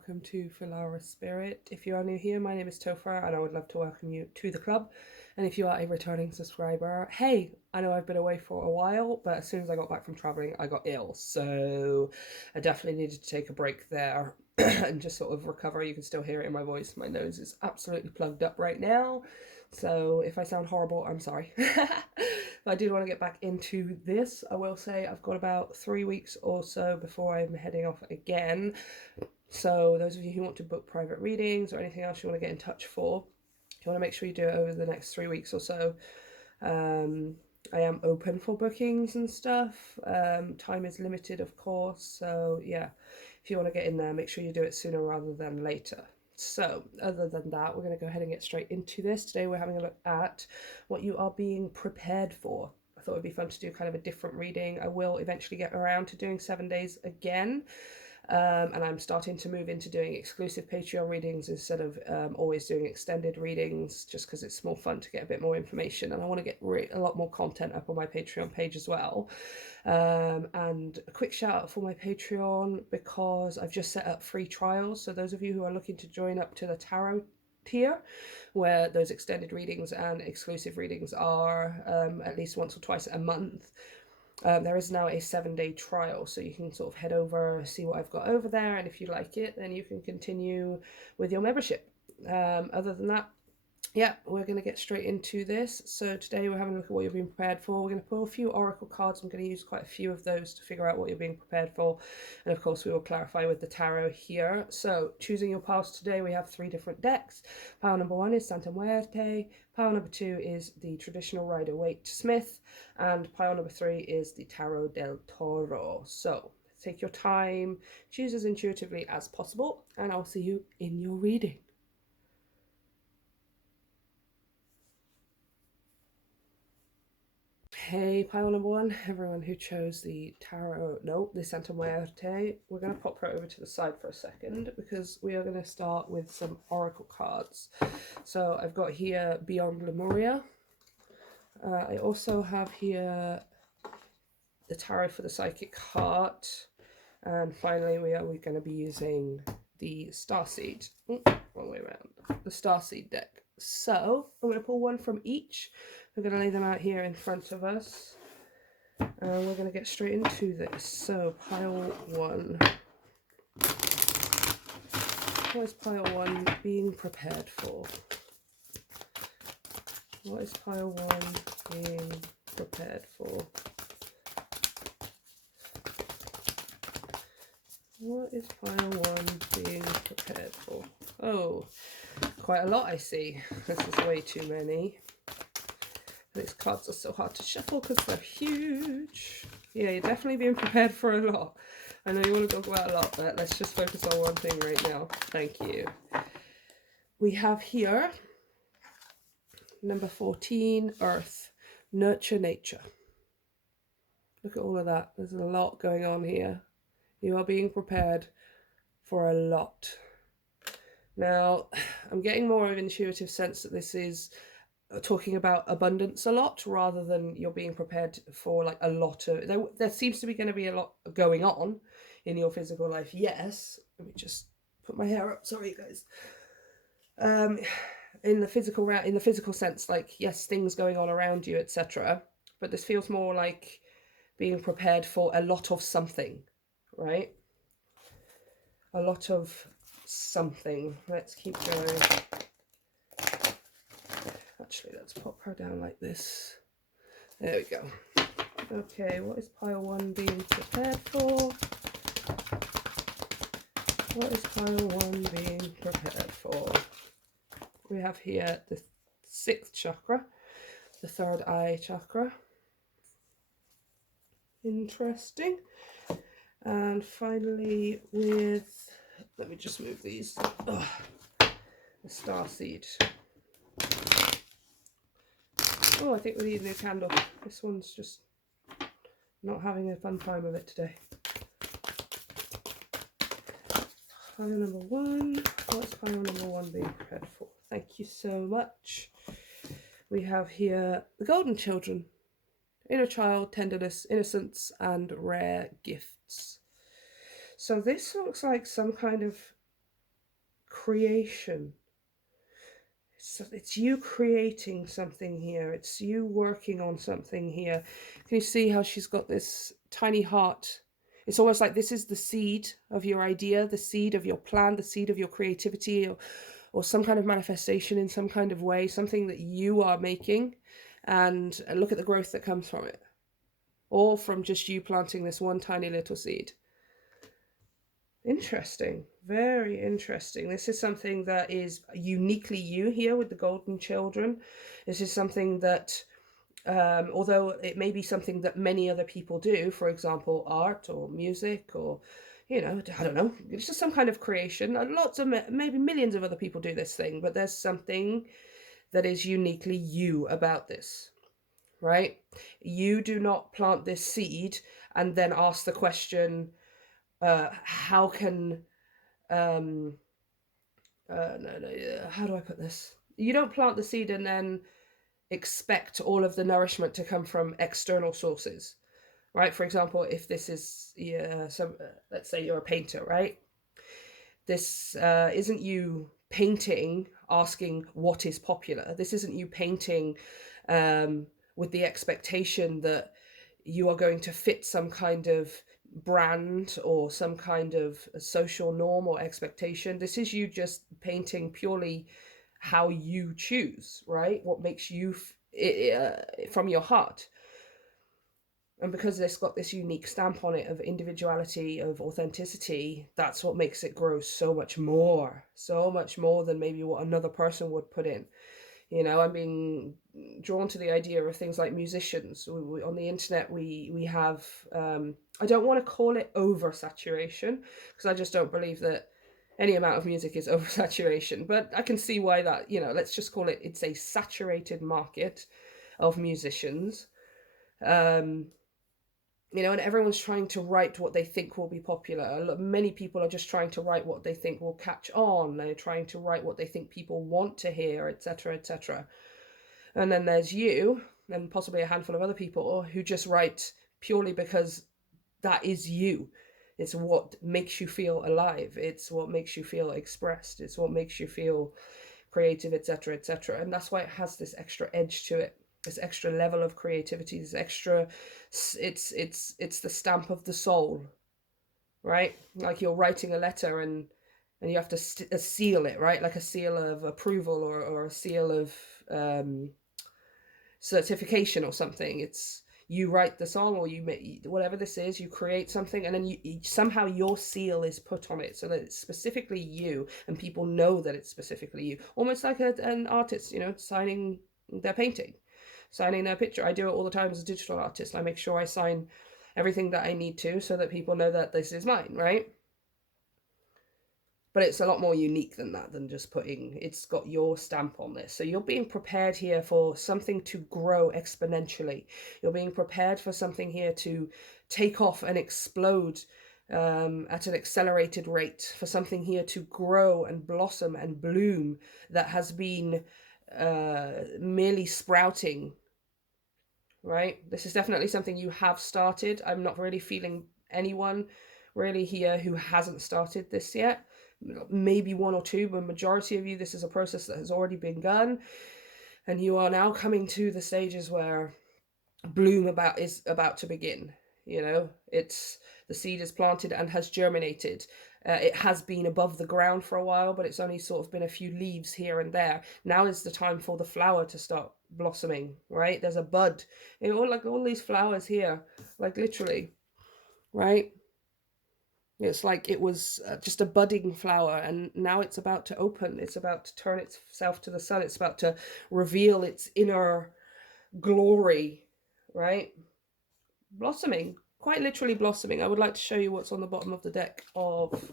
welcome to Filara Spirit. If you are new here, my name is Topher and I would love to welcome you to the club. And if you are a returning subscriber, hey, I know I've been away for a while, but as soon as I got back from traveling, I got ill. So I definitely needed to take a break there and just sort of recover. You can still hear it in my voice. My nose is absolutely plugged up right now. So if I sound horrible, I'm sorry. But I did want to get back into this. I will say I've got about 3 weeks or so before I'm heading off again. So those of you who want to book private readings or anything else you want to get in touch for, you want to make sure you do it over the next 3 weeks or so. I am open for bookings and stuff. Time is limited, of course. So yeah, if you want to get in there, make sure you do it sooner rather than later. So other than that, we're going to go ahead and get straight into this. Today we're having a look at what you are being prepared for. I thought it'd be fun to do kind of a different reading. I will eventually get around to doing 7 days again. And I'm starting to move into doing exclusive Patreon readings instead of always doing extended readings, just because it's more fun to get a bit more information, and I want to get a lot more content up on my Patreon page as well. And a quick shout out for my Patreon, because I've just set up free trials, so those of you who are looking to join up to the tarot tier, where those extended readings and exclusive readings are at least once or twice a month, there is now a 7-day trial, so you can sort of head over, see what I've got over there, and if you like it, then you can continue with your membership. Other than that, yeah, we're going to get straight into this. So today we're having a look at what you're being prepared for. We're going to pull a few oracle cards. I'm going to use quite a few of those to figure out what you're being prepared for, and of course we will clarify with the tarot here. So choosing your piles today, we have 3 different decks. Pile number 1 is Santa Muerte, pile number 2 is the traditional Rider-Waite Smith, and pile number 3 is the Tarot del Toro. So take your time, choose as intuitively as possible, and I'll see you in your reading. Hey, pile number 1, everyone who chose the the Santa Muerte, we're going to pop her over to the side for a second, because we are going to start with some oracle cards. So I've got here Beyond Lemuria. I also have here the tarot for the psychic heart, and finally we're going to be using the Starseed, wrong way around, the Starseed deck. So I'm going to pull one from each. We're going to lay them out here in front of us, and we're going to get straight into this. So pile 1. What is pile 1 being prepared for? What is pile 1 being prepared for? What is pile 1 being prepared for? Oh, quite a lot, I see. This is way too many. These cards are so hard to shuffle because they're huge. Yeah, you're definitely being prepared for a lot. I know you want to talk about a lot, but let's just focus on one thing right now. Thank you. We have here number 14, Earth, Nurture Nature. Look at all of that. There's a lot going on here. You are being prepared for a lot. Now, I'm getting more of an intuitive sense that this is talking about abundance a lot, rather than you're being prepared for like a lot of, there seems to be going to be a lot going on in your physical life. Yes, let me just put my hair up, sorry guys. In the physical sense, like, yes, things going on around you, etc., but this feels more like being prepared for a lot of something, right? A lot of something. Let's keep going. Actually, let's pop her down like this. There we go. Okay, what is pile 1 being prepared for? What is pile 1 being prepared for? We have here the 6th chakra, the 3rd eye chakra. Interesting. And finally with, let me just move these, the Starseed. Oh, I think we need a new candle. This one's just not having a fun time of it today. Pile number 1. What's pile number 1 being prepared for? Thank you so much. We have here the Golden Children, Inner Child, Tenderness, Innocence, and Rare Gifts. So this looks like some kind of creation. It's you creating something here. It's you working on something here. Can you see how she's got this tiny heart? It's almost like this is the seed of your idea, the seed of your plan, the seed of your creativity, or some kind of manifestation in some kind of way, something that you are making. And look at the growth that comes from it. All from just you planting this one tiny little seed. Interesting. Very interesting. This is something that is uniquely you here with the golden children. This is something that, although it may be something that many other people do, for example, art or music or, you know, I don't know, it's just some kind of creation. Lots of, maybe millions of other people do this thing, but there's something that is uniquely you about this, right? You do not plant this seed and then ask the question, how can no, how do I put this? You don't plant the seed and then expect all of the nourishment to come from external sources, right? For example, if this is, let's say you're a painter, right? This isn't you painting asking what is popular. This isn't you painting with the expectation that you are going to fit some kind of brand or some kind of social norm or expectation. This is you just painting purely how you choose, right? What makes you from your heart. And because it's got this unique stamp on it of individuality, of authenticity, that's what makes it grow so much more than maybe what another person would put in. You know, I'm being drawn to the idea of things like musicians. On the internet, we have, I don't want to call it oversaturation, because I just don't believe that any amount of music is oversaturation. But I can see why that, you know, let's just call it, it's a saturated market of musicians. You know, and everyone's trying to write what they think will be popular. Many people are just trying to write what they think will catch on. They're trying to write what they think people want to hear, etc., etc. And then there's you, and possibly a handful of other people who just write purely because that is you. It's what makes you feel alive. It's what makes you feel expressed. It's what makes you feel creative, etc., etc. And that's why it has this extra edge to it. This extra level of creativity, this extra, it's the stamp of the soul, right? Like you're writing a letter and you have to seal it, right? Like a seal of approval or a seal of certification or something. It's, you write the song or you make whatever this is, you create something, and then you somehow your seal is put on it so that it's specifically you and people know that it's specifically you. Almost like an artist, you know, signing their painting, signing their picture. I do it all the time as a digital artist. I make sure I sign everything that I need to so that people know that this is mine, right? But it's a lot more unique than that, than just putting, it's got your stamp on this. So you're being prepared here for something to grow exponentially. You're being prepared for something here to take off and explode at an accelerated rate, for something here to grow and blossom and bloom that has been merely sprouting, right? This is definitely something you have started. I'm not really feeling anyone really here who hasn't started this yet. Maybe one or two, but majority of you, this is a process that has already begun, and you are now coming to the stages where bloom is about to begin. You know, it's, the seed is planted and has germinated. It has been above the ground for a while, but it's only sort of been a few leaves here and there. Now is the time for the flower to start blossoming, right? There's a bud, you know, like all these flowers here, like literally, right? It's like it was just a budding flower, and now it's about to open. It's about to turn itself to the sun. It's about to reveal its inner glory, right? Blossoming, quite literally blossoming. I would like to show you what's on the bottom of the deck of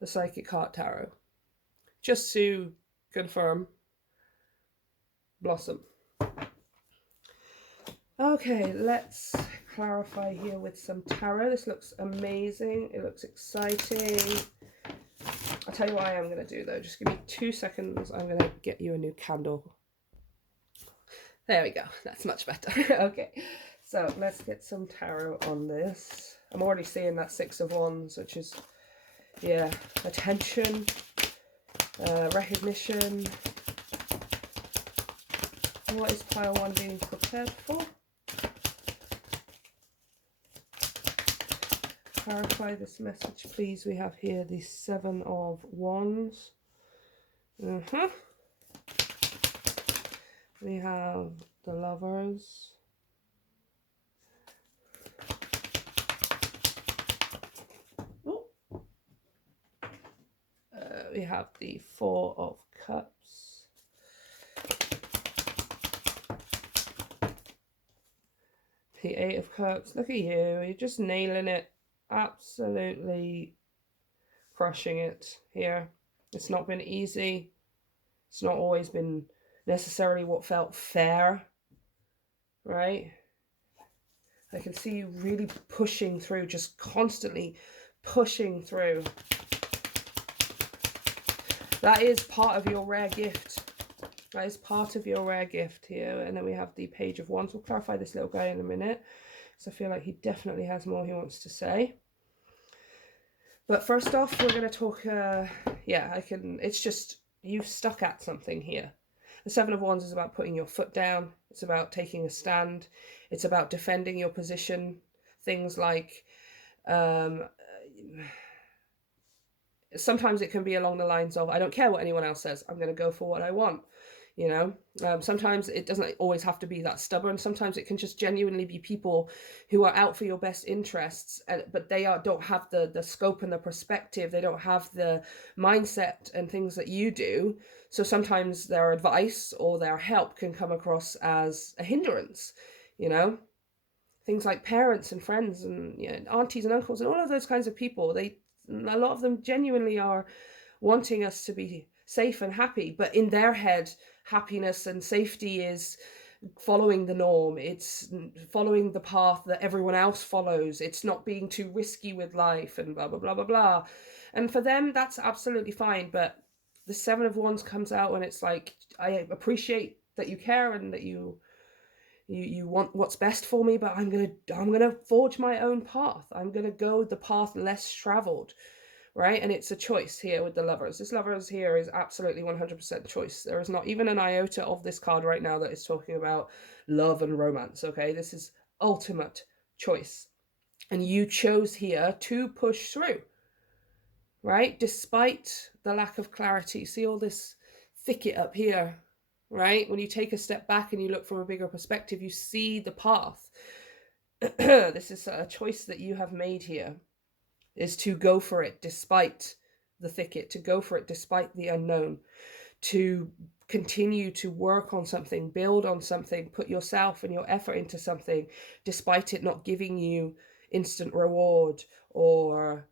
the Psychic Heart Tarot, just to confirm. Blossom. Okay, let's clarify here with some tarot. This looks amazing. It looks exciting. I'll tell you what I am going to do though. Just give me 2 seconds. I'm going to get you a new candle. There we go. That's much better. Okay, so let's get some tarot on this. I'm already seeing that Six of Wands, which is, yeah, attention, Recognition. What is pile 1 being prepared for? Clarify this message, please. We have here the 7 of Wands. We have the Lovers. We have the 4 of Cups. The 8 of Cups. Look at you. You're just nailing it. Absolutely crushing it here. It's not been easy. It's not always been necessarily what felt fair, right? I can see you really pushing through, just constantly pushing through. That is part of your rare gift. That is part of your rare gift here. And then we have the Page of Wands. We'll clarify this little guy in a minute, because I feel like he definitely has more he wants to say. But first off, we're going to talk, it's just, you've stuck at something here. The 7 of Wands is about putting your foot down. It's about taking a stand. It's about defending your position. Things like, sometimes it can be along the lines of, I don't care what anyone else says. I'm going to go for what I want. You know, sometimes it doesn't always have to be that stubborn. Sometimes it can just genuinely be people who are out for your best interests, but they don't have the scope and the perspective. They don't have the mindset and things that you do. So sometimes their advice or their help can come across as a hindrance, you know. Things like parents and friends and, you know, aunties and uncles and all of those kinds of people. A lot of them genuinely are wanting us to be safe and happy, but in their head, happiness and safety is following the norm. It's following the path that everyone else follows. It's not being too risky with life and blah, blah, blah, blah, blah. And for them, that's absolutely fine. But the 7 of Wands comes out when it's like, I appreciate that you care and that you want what's best for me, but I'm gonna forge my own path. I'm gonna go the path less traveled. Right? And it's a choice here with the Lovers. This Lovers here is absolutely 100% choice. There is not even an iota of this card right now that is talking about love and romance, okay? This is ultimate choice. And you chose here to push through, right? Despite the lack of clarity. See all this thicket up here, right? When you take a step back and you look from a bigger perspective, you see the path. This is a choice that you have made here. Is to go for it despite the thicket, to go for it despite the unknown, to continue to work on something, build on something, put yourself and your effort into something, despite it not giving you instant reward or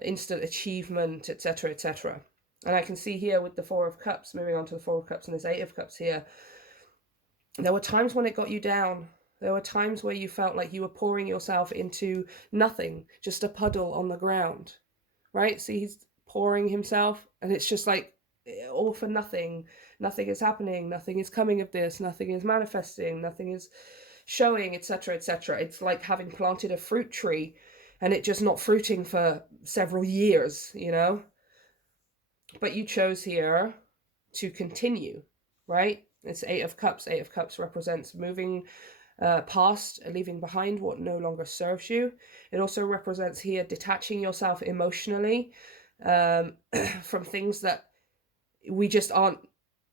instant achievement, etc., etc. And I can see here with the 4 of Cups, moving on to the 4 of Cups and this 8 of Cups here, there were times when it got you down. There were times where you felt like you were pouring yourself into nothing, just a puddle on the ground, right? See, he's pouring himself and it's just like all for nothing. Nothing is happening. Nothing is coming of this. Nothing is manifesting. Nothing is showing, etc., etc. It's like having planted a fruit tree and it just not fruiting for several years, you know? But you chose here to continue, right? It's 8 of Cups. 8 of Cups represents moving past, leaving behind what no longer serves you. It also represents here detaching yourself emotionally from things that we just aren't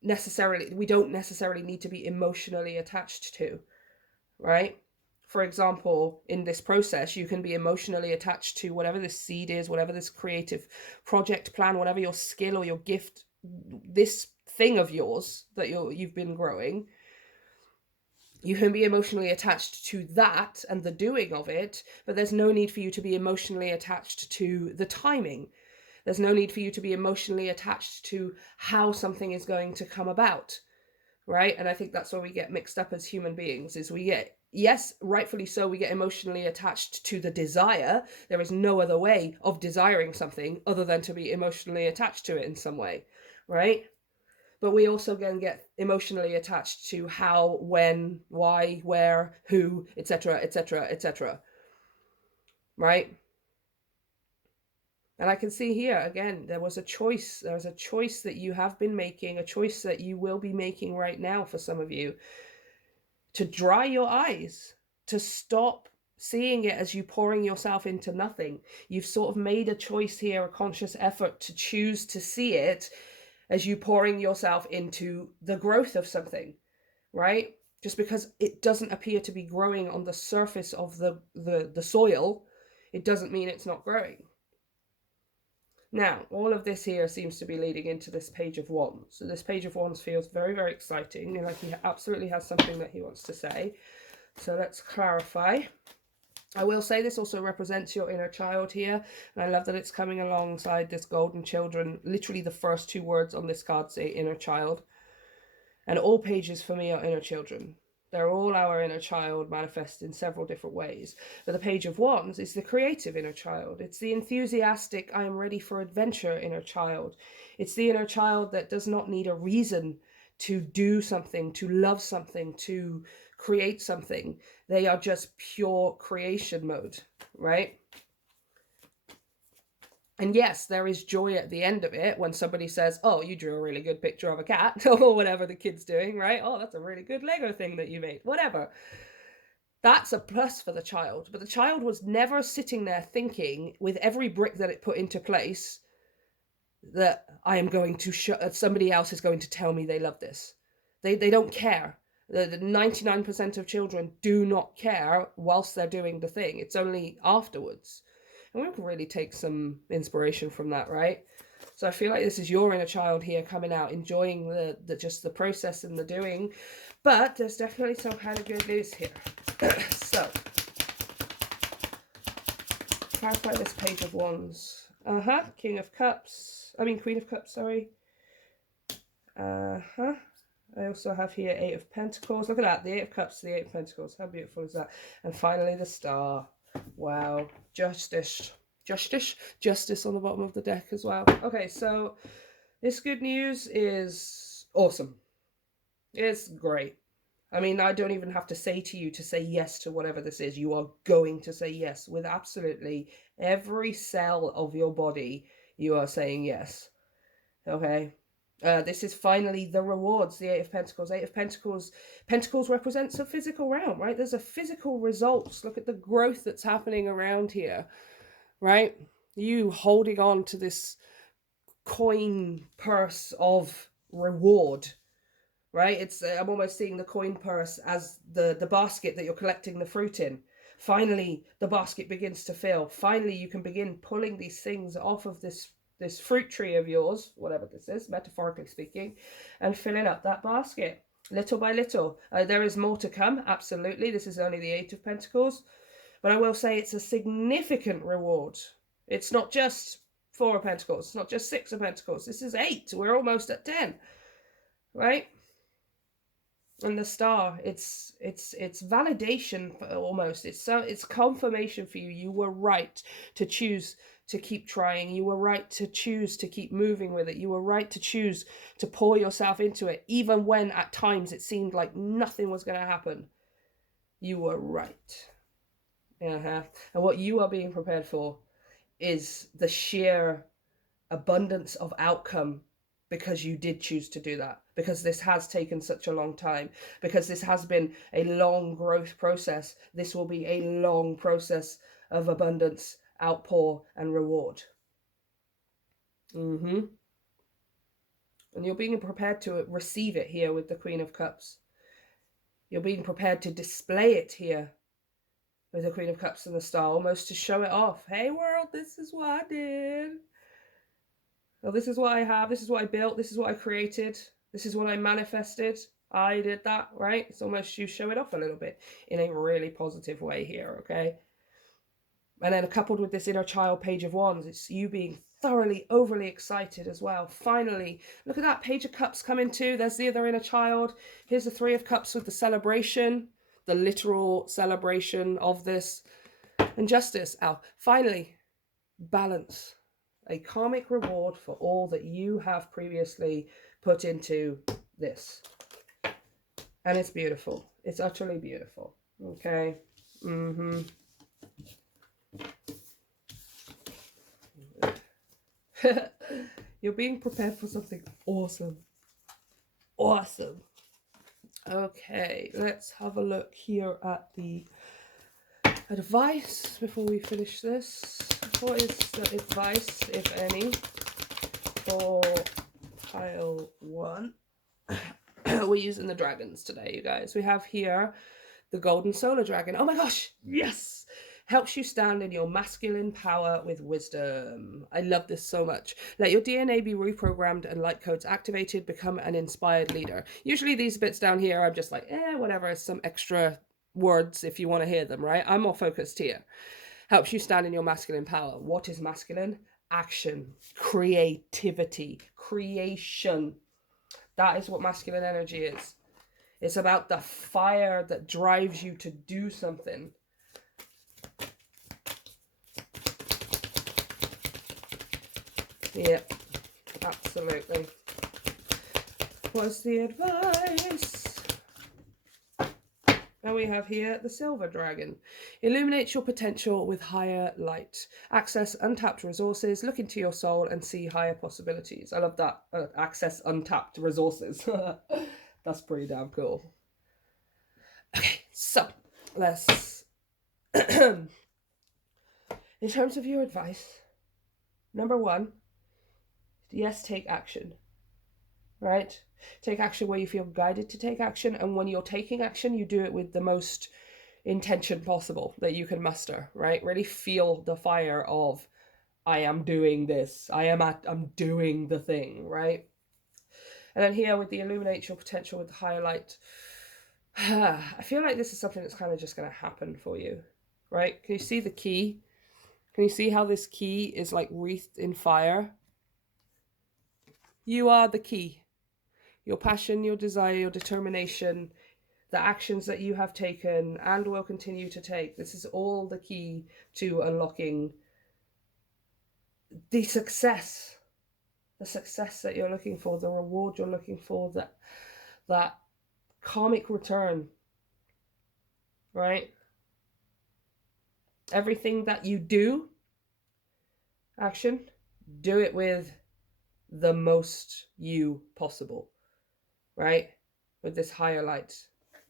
necessarily, we don't necessarily need to be emotionally attached to, right? For example, in this process, you can be emotionally attached to whatever this seed is, whatever this creative project plan, whatever your skill or your gift, this thing of yours that you've been growing. You can be emotionally attached to that and the doing of it, but there's no need for you to be emotionally attached to the timing. There's no need for you to be emotionally attached to how something is going to come about, right? And I think that's where we get mixed up as human beings, is we get, yes, rightfully so, we get emotionally attached to the desire. There is no other way of desiring something other than to be emotionally attached to it in some way, right? But we also can get emotionally attached to how, when, why, where, who, etc., etc., etc. Right? And I can see here, again, there was a choice. There was a choice that you have been making, a choice that you will be making right now for some of you, to dry your eyes, to stop seeing it as you pouring yourself into nothing. You've sort of made a choice here, a conscious effort to choose to see it as you pouring yourself into the growth of something, right? Just because it doesn't appear to be growing on the surface of the soil, it doesn't mean it's not growing. Now, all of this here seems to be leading into this Page of Wands. So this Page of Wands feels very, very exciting, and like he absolutely has something that he wants to say. So let's clarify. I will say this also represents your inner child here, and I love that it's coming alongside this golden children. Literally the first two words on this card say inner child. And all pages for me are inner children. They're all our inner child manifest in several different ways. But the Page of Wands is the creative inner child. It's the enthusiastic, I am ready for adventure inner child. It's the inner child that does not need a reason to do something, to love something, to create something. They are just pure creation mode, right? And yes, there is joy at the end of it when somebody says, oh, you drew a really good picture of a cat, or whatever the kid's doing, right? Oh, that's a really good Lego thing that you made, whatever. That's a plus for the child. But the child was never sitting there thinking, with every brick that it put into place, that I am going to somebody else is going to tell me they love this. They don't care. The 99% of children do not care whilst they're doing the thing. It's only afterwards. And we can really take some inspiration from that, right? So I feel like this is your inner child here coming out, enjoying just the process and the doing. But there's definitely some kind of good news here. So, clarify this Page of Wands. Queen of Cups, sorry. I also have here Eight of Pentacles. Look at that, the Eight of Cups, the Eight of Pentacles. How beautiful is that? And finally the Star. Wow. Justice on the bottom of the deck as well. Okay, so this good news is awesome. It's great. I mean, I don't even have to say to you to say yes to whatever this is. You are going to say yes with absolutely every cell of your body. You are saying yes. Okay. This is finally the rewards, the Eight of Pentacles. Eight of Pentacles. Pentacles represents a physical realm, right? There's a physical results. Look at the growth that's happening around here, right? You holding on to this coin purse of reward, right? It's I'm almost seeing the coin purse as the basket that you're collecting the fruit in. Finally, the basket begins to fill. Finally, you can begin pulling these things off of this fruit tree of yours, whatever this is, metaphorically speaking, and filling up that basket little by little. There is more to come, absolutely. This is only the Eight of Pentacles, but I will say it's a significant reward. It's not just Four of Pentacles, it's not just Six of Pentacles. This is 8. We're almost at 10, right? And the Star, it's validation almost. It's confirmation for you. You were right to choose to keep trying. You were right to choose to keep moving with it. You were right to choose to pour yourself into it, even when at times it seemed like nothing was going to happen. You were right. And what you are being prepared for is the sheer abundance of outcome, because you did choose to do that, because this has taken such a long time, because this has been a long growth process. This will be a long process of abundance, outpour, and reward. And you're being prepared to receive it here with the Queen of Cups. You're being prepared to display it here with the Queen of Cups and the Star, almost to show it off. Hey world, this is what I did. Well, this is what I have, this is what I built, this is what I created, this is what I manifested. I did that, right? It's almost you show it off a little bit in a really positive way here, okay? And then coupled with this inner child Page of Wands, it's you being thoroughly, overly excited as well. Finally, look at that Page of Cups coming too. There's the other inner child. Here's the Three of Cups with the celebration, the literal celebration of this. And Justice. Finally, balance. A karmic reward for all that you have previously put into this. And it's beautiful. It's utterly beautiful. Okay. You're being prepared for something awesome. Awesome. Okay, let's have a look here at the advice before we finish this. What is the advice, if any, for pile 1? We're using the dragons today, you guys. We have here the golden solar dragon. Oh my gosh, yes! Helps you stand in your masculine power with wisdom. I love this so much. Let your DNA be reprogrammed and light codes activated. Become an inspired leader. Usually these bits down here, I'm just like, whatever, some extra words if you want to hear them, right? I'm more focused here. Helps you stand in your masculine power. What is masculine? Action, creativity, creation. That is what masculine energy is. It's about the fire that drives you to do something. Yep, absolutely. What's the advice? And we have here the silver dragon. Illuminate your potential with higher light. Access untapped resources. Look into your soul and see higher possibilities. I love that. Access untapped resources. That's pretty damn cool. Okay, so let's... In terms of your advice, number 1, yes, take action. Right? Take action where you feel guided to take action, and when you're taking action, you do it with the most intention possible that you can muster, right? Really feel the fire of, I am doing this. I'm doing the thing, right? And then here with the illuminate your potential with the higher light, I feel like this is something that's kind of just going to happen for you, right? Can you see the key? Can you see how this key is like wreathed in fire? You are the key. Your passion, your desire, your determination, the actions that you have taken and will continue to take. This is all the key to unlocking the success that you're looking for, the reward you're looking for, that karmic return, right? Everything that you do, action, do it with the most you possible, right? With this higher light.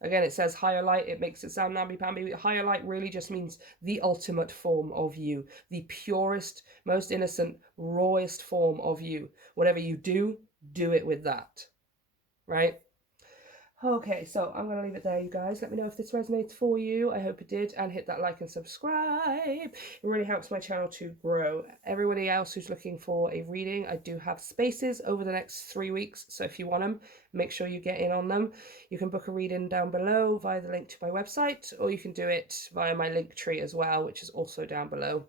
Again, it says higher light. It makes it sound namby-pamby. Higher light really just means the ultimate form of you. The purest, most innocent, rawest form of you. Whatever you do it with that. Right? Okay, so I'm going to leave it there, you guys. Let me know if this resonates for you. I hope it did. And hit that like and subscribe. It really helps my channel to grow. Everybody else who's looking for a reading, I do have spaces over the next 3 weeks. So if you want them, make sure you get in on them. You can book a reading down below via the link to my website, or you can do it via my link tree as well, which is also down below.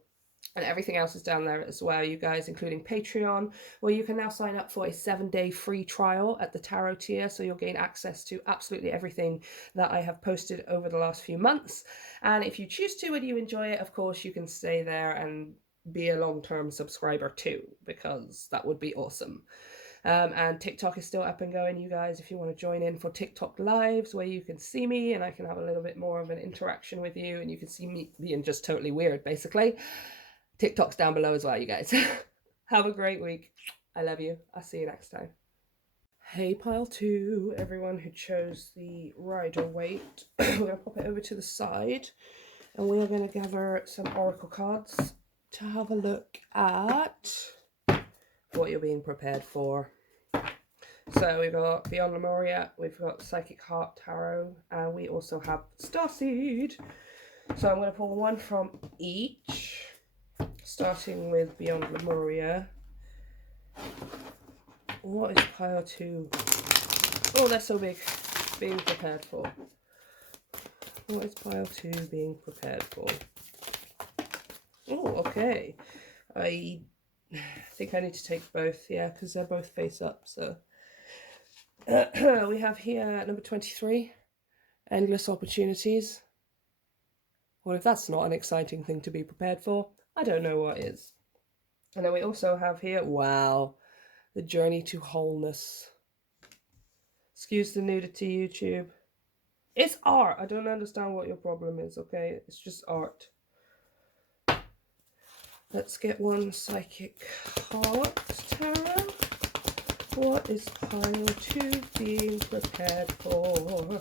And everything else is down there as well, you guys, including Patreon, where you can now sign up for a 7-day free trial at the tarot tier. So you'll gain access to absolutely everything that I have posted over the last few months. And if you choose to and you enjoy it, of course, you can stay there and be a long-term subscriber too, because that would be awesome. And TikTok is still up and going, you guys, if you want to join in for TikTok lives where you can see me and I can have a little bit more of an interaction with you and you can see me being just totally weird, basically. TikTok's down below as well, you guys. Have a great week. I love you. I'll see you next time. Hey, pile 2, everyone who chose the Rider-Waite. We're going to pop it over to the side and we are going to gather some oracle cards to have a look at what you're being prepared for. So we've got Beyond Lemuria, we've got Psychic Heart Tarot, and we also have Starseed. So I'm going to pull one from each. Starting with Beyond Lemuria. What is pile 2? Oh, that's so big. Being prepared for. What is pile 2 being prepared for? Oh, okay. I think I need to take both, yeah, because they're both face up. So we have here number 23, Endless Opportunities. Well, if that's not an exciting thing to be prepared for, I don't know what is. And then we also have here, wow, the Journey to Wholeness. Excuse the nudity, YouTube. It's art. I don't understand what your problem is, okay? It's just art. Let's get one psychic card, Tarot. What is pile 2 being prepared for?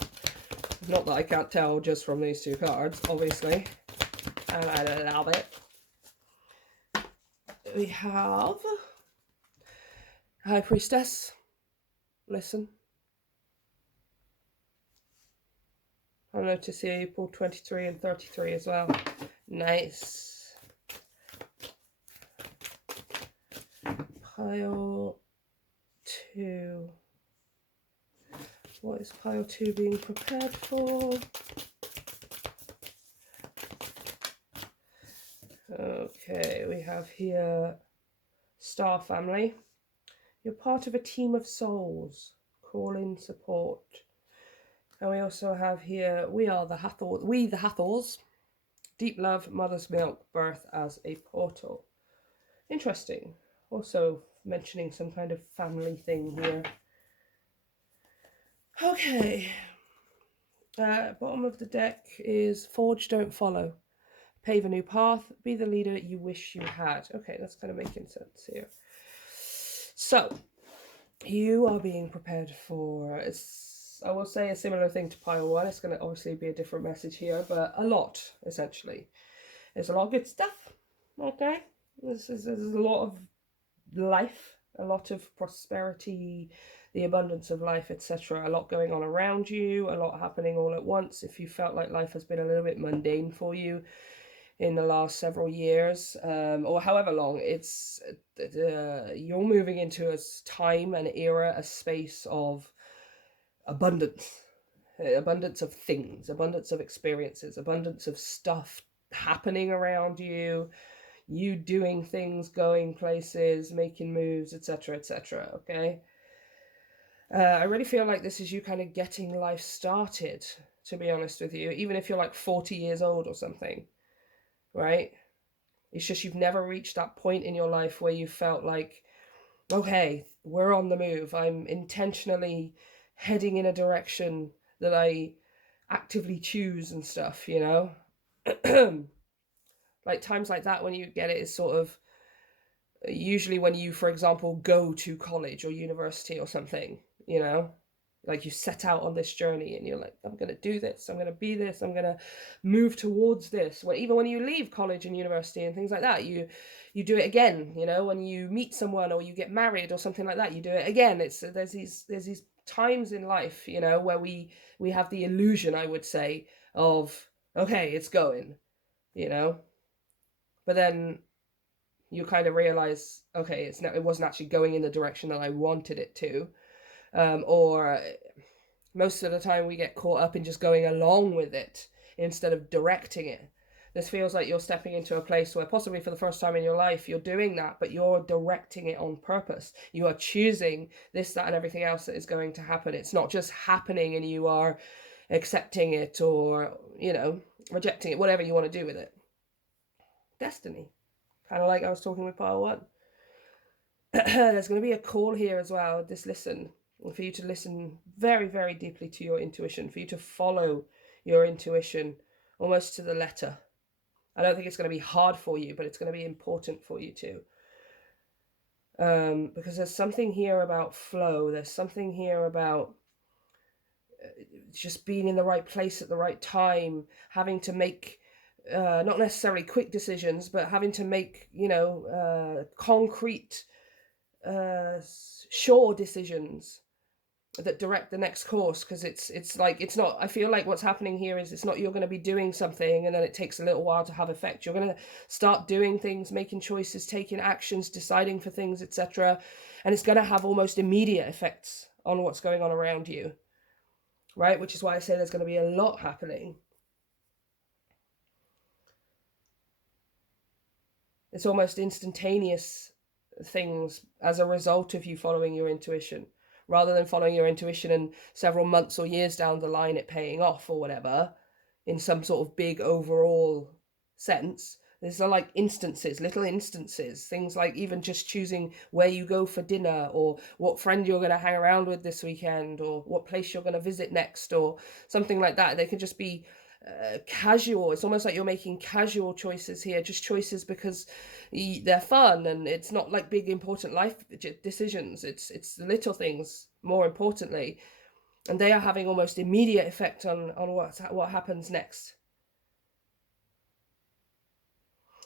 Not that I can't tell just from these 2 cards, obviously. And I love it. We have High Priestess. Listen. I notice here you pulled 23 and 33 as well. Nice. Pile 2. What is pile 2 being prepared for? Okay, we have here Star Family. You're part of a team of souls. Call in support. And we also have here, we the Hathors. Deep love, mother's milk, birth as a portal. Interesting. Also mentioning some kind of family thing here. Okay. Bottom of the deck is Forge, don't follow. Pave a new path. Be the leader you wish you had. Okay, that's kind of making sense here. So, you are being prepared for, I will say a similar thing to pile 1. It's going to obviously be a different message here, but a lot, essentially. There's a lot of good stuff, okay? There's a lot of life, a lot of prosperity, the abundance of life, etc. A lot going on around you, a lot happening all at once. If you felt like life has been a little bit mundane for you in the last several years, or however long, it's you're moving into a time, an era, a space of abundance of things, abundance of experiences, abundance of stuff happening around you, you doing things, going places, making moves, etc., etc. Okay. I really feel like this is you kind of getting life started, to be honest with you, even if you're like 40 years old or something, right? It's just you've never reached that point in your life where you felt like, okay, we're on the move. I'm intentionally heading in a direction that I actively choose and stuff, you know? Like times like that when you get it is sort of usually when you, for example, go to college or university or something, you know? Like you set out on this journey and you're like, I'm going to do this, I'm going to be this, I'm going to move towards this. Well, even when you leave college and university and things like that, you do it again, you know, when you meet someone or you get married or something like that, you do it again. There's these times in life, you know, where we have the illusion, I would say, of, okay, it's going, you know, but then you kind of realize, okay, it wasn't actually going in the direction that I wanted it to. Or most of the time we get caught up in just going along with it instead of directing it. This feels like you're stepping into a place where possibly for the first time in your life you're doing that, but you're directing it on purpose. You are choosing this, that, and everything else that is going to happen. It's not just happening and you are accepting it or, you know, rejecting it, whatever you want to do with it. Destiny. Kind of like I was talking with pile 1. There's going to be a call here as well. Just listen. For you to listen very, very deeply to your intuition, for you to follow your intuition almost to the letter. I don't think it's going to be hard for you, but it's going to be important for you too. Because there's something here about flow. There's something here about just being in the right place at the right time, having to make not necessarily quick decisions, but having to make, you know, concrete, sure decisions that direct the next course. Because it's like, it's not, I feel like what's happening here is it's not you're going to be doing something and then it takes a little while to have effect. You're going to start doing things, making choices, taking actions, deciding for things, etc. And it's going to have almost immediate effects on what's going on around you, right? Which is why I say there's going to be a lot happening. It's almost instantaneous things as a result of you following your intuition, rather than following your intuition and several months or years down the line it paying off or whatever in some sort of big overall sense. There's like instances, little instances, things like even just choosing where you go for dinner or what friend you're going to hang around with this weekend or what place you're going to visit next or something like that. They can just be casual. It's almost like you're making casual choices here, just choices because they're fun, and it's not like big important life decisions. It's the little things, more importantly, and they are having almost immediate effect on what happens next.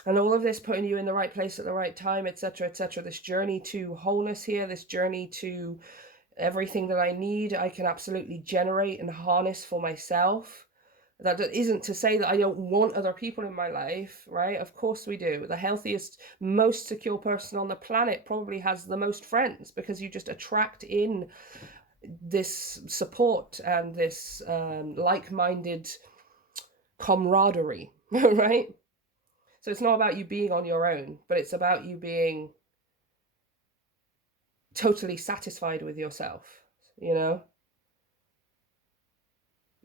And all of this putting you in the right place at the right time, etc., etc. This journey to wholeness here, this journey to everything that I need, I can absolutely generate and harness for myself. That isn't to say that I don't want other people in my life, right? Of course we do. The healthiest, most secure person on the planet probably has the most friends, because you just attract in this support and this like-minded camaraderie, right? So it's not about you being on your own, but it's about you being totally satisfied with yourself, you know?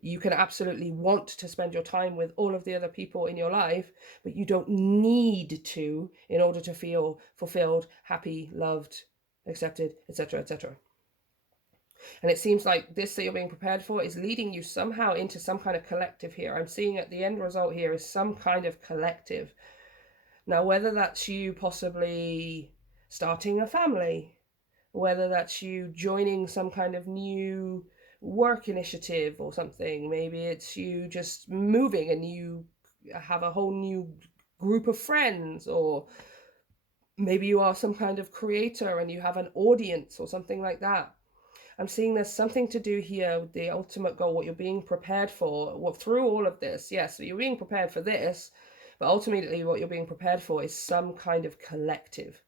You can absolutely want to spend your time with all of the other people in your life, but you don't need to in order to feel fulfilled, happy, loved, accepted, etc., etc. And it seems like this that you're being prepared for is leading you somehow into some kind of collective here. I'm seeing at the end result here is some kind of collective. Now, whether that's you possibly starting a family, whether that's you joining some kind of new work initiative or something, maybe it's you just moving and you have a whole new group of friends, or maybe you are some kind of creator and you have an audience or something like that. I'm seeing there's something to do here with the ultimate goal, what you're being prepared for. Well, through all of this, yes, so you're being prepared for this, but ultimately what you're being prepared for is some kind of collective,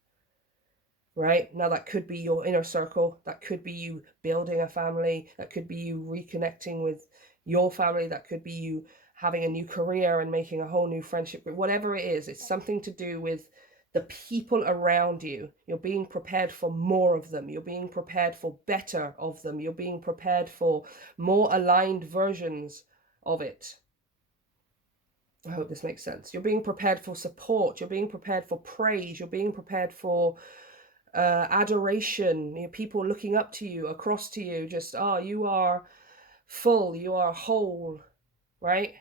right? Now that could be your inner circle, that could be you building a family, that could be you reconnecting with your family, that could be you having a new career and making a whole new friendship group. Whatever it is, it's something to do with the people around you. You're being prepared for more of them. You're being prepared for better of them. You're being prepared for more aligned versions of it. I hope this makes sense. You're being prepared for support. You're being prepared for praise. You're being prepared for adoration. You know, people looking up to you, across to you, just, oh, you are full, you are whole, right?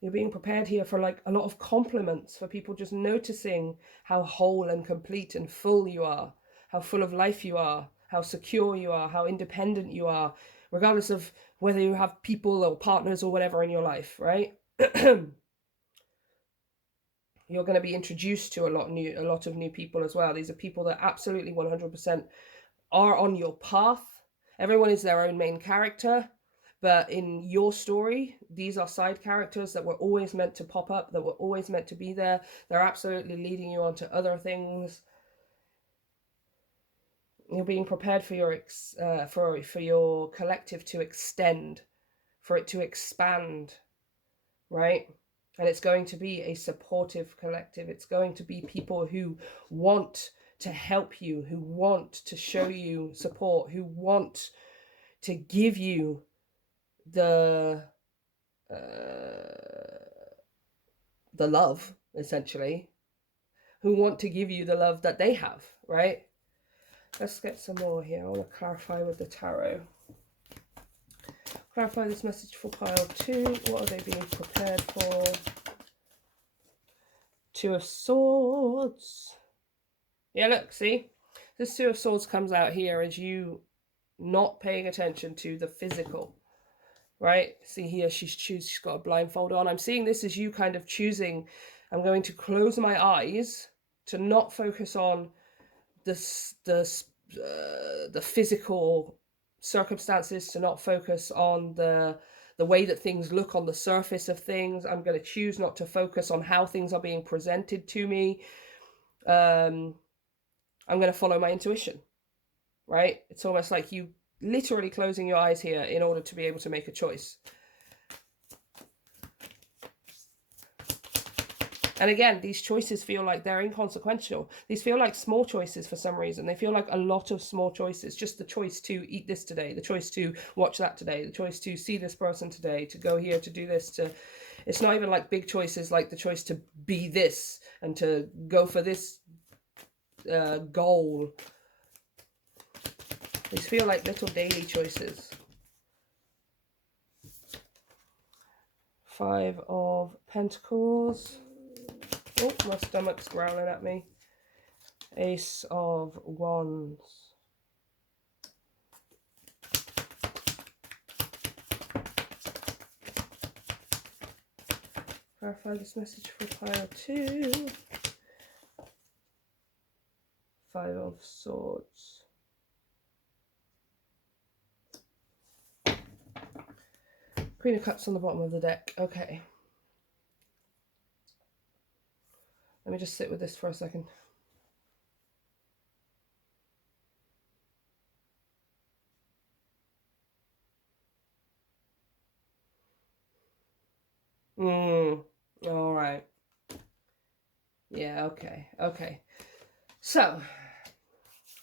You're being prepared here for like a lot of compliments, for people just noticing how whole and complete and full you are, how full of life you are, how secure you are, how independent you are, regardless of whether you have people or partners or whatever in your life, right? You're going to be introduced to a lot of new people as well. These are people that absolutely 100% are on your path. Everyone is their own main character, but in your story, these are side characters that were always meant to pop up, that were always meant to be there. They're absolutely leading you on to other things. You're being prepared for your for your collective to extend, for it to expand, right? And it's going to be a supportive collective. It's going to be people who want to help you, who want to show you support, who want to give you the love, essentially, who want to give you the love that they have, right? Let's get some more here. I want to clarify with the tarot. Clarify this message for pile 2. What are they being prepared for? 2 of Swords. Yeah, look, see? This 2 of Swords comes out here as you not paying attention to the physical, right? See here, she's got a blindfold on. I'm seeing this as you kind of choosing, I'm going to close my eyes to not focus on the physical circumstances, to not focus on the way that things look on the surface of things. I'm going to choose not to focus on how things are being presented to me. I'm going to follow my intuition, right? It's almost like you literally closing your eyes here in order to be able to make a choice. And again, these choices feel like they're inconsequential. These feel like small choices for some reason. They feel like a lot of small choices. Just the choice to eat this today, the choice to watch that today, the choice to see this person today, to go here, to do this, to... It's not even like big choices like the choice to be this and to go for this goal. These feel like little daily choices. 5 of Pentacles. Oh, my stomach's growling at me. Ace of Wands. Clarify this message for pile 2. 5 of Swords. Queen of Cups on the bottom of the deck. Okay. Let me just sit with this for a second. All right. Yeah, okay. Okay. So,